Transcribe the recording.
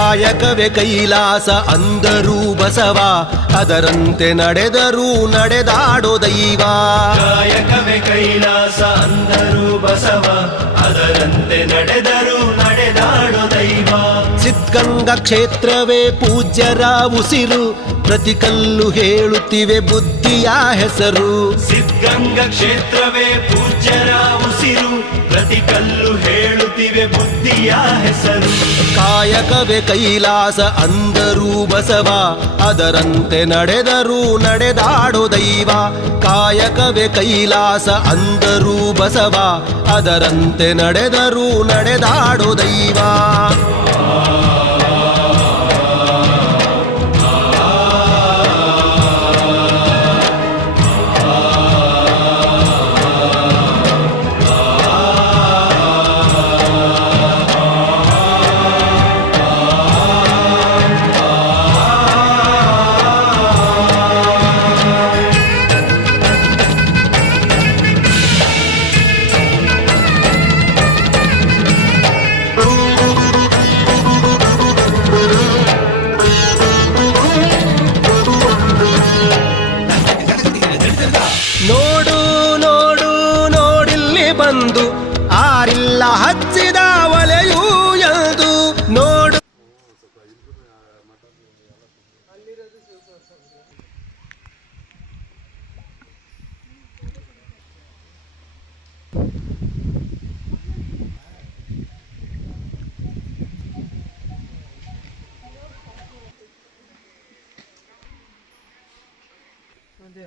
ಕಾಯಕವೇ ಕೈಲಾಸ ಅಂದರೂ ಬಸವ, ಅದರಂತೆ ನಡೆದರೂ ನಡೆದಾಡೋ ದೈವ. ಕಾಯಕವೇ ಕೈಲಾಸ ಅಂದರೂ ಬಸವ, ಅದರಂತೆ ನಡೆದರೂ ನಡೆದಾಡೋ ದೈವ. ಸಿದ್ಧಗಂಗಾ ಕ್ಷೇತ್ರವೇ ಪೂಜ್ಯರ ಉಸಿರು, ಪ್ರತಿ ಕಲ್ಲು ಹೇಳುತ್ತಿವೆ ಬುದ್ಧಿಯ ಹೆಸರು. ಸಿದ್ಧಗಂಗಾ ಕ್ಷೇತ್ರವೇ ಪೂಜ್ಯರ ಉಸಿರು, ಪ್ರತಿ ಕಲ್ಲು ಹೇಳುತ್ತಿವೆ ಬುದ್ಧಿಯ ಹೆಸರು. ಕಾಯಕವೇ ಕೈಲಾಸ ಅಂದರೂ ಬಸವ, ಅದರಂತೆ ನಡೆದರೂ ನಡೆದಾಡೋ ದೈವ. ಕಾಯಕವೇ ಕೈಲಾಸ ಅಂದರೂ ಬಸವ, ಅದರಂತೆ ನಡೆದರೂ ನಡೆದಾಡೋ ದೈವ. ನೋಡು ನೋಡು ನೋಡಿಲ್ಲಿ ಬಂದು, ಆರಿಲ್ಲ ಹಚ್ಚಿದ ಒಲೆಯೂ ಎಂದು ನೋಡು. ಅದೇ